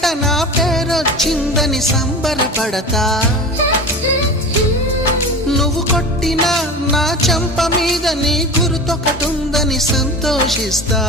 కంట నా పేరొచ్చిందని సంబరపడతా, నువ్వు కొట్టిన నా చెంప మీద నీ గుర్తొకటుందని సంతోషిస్తా.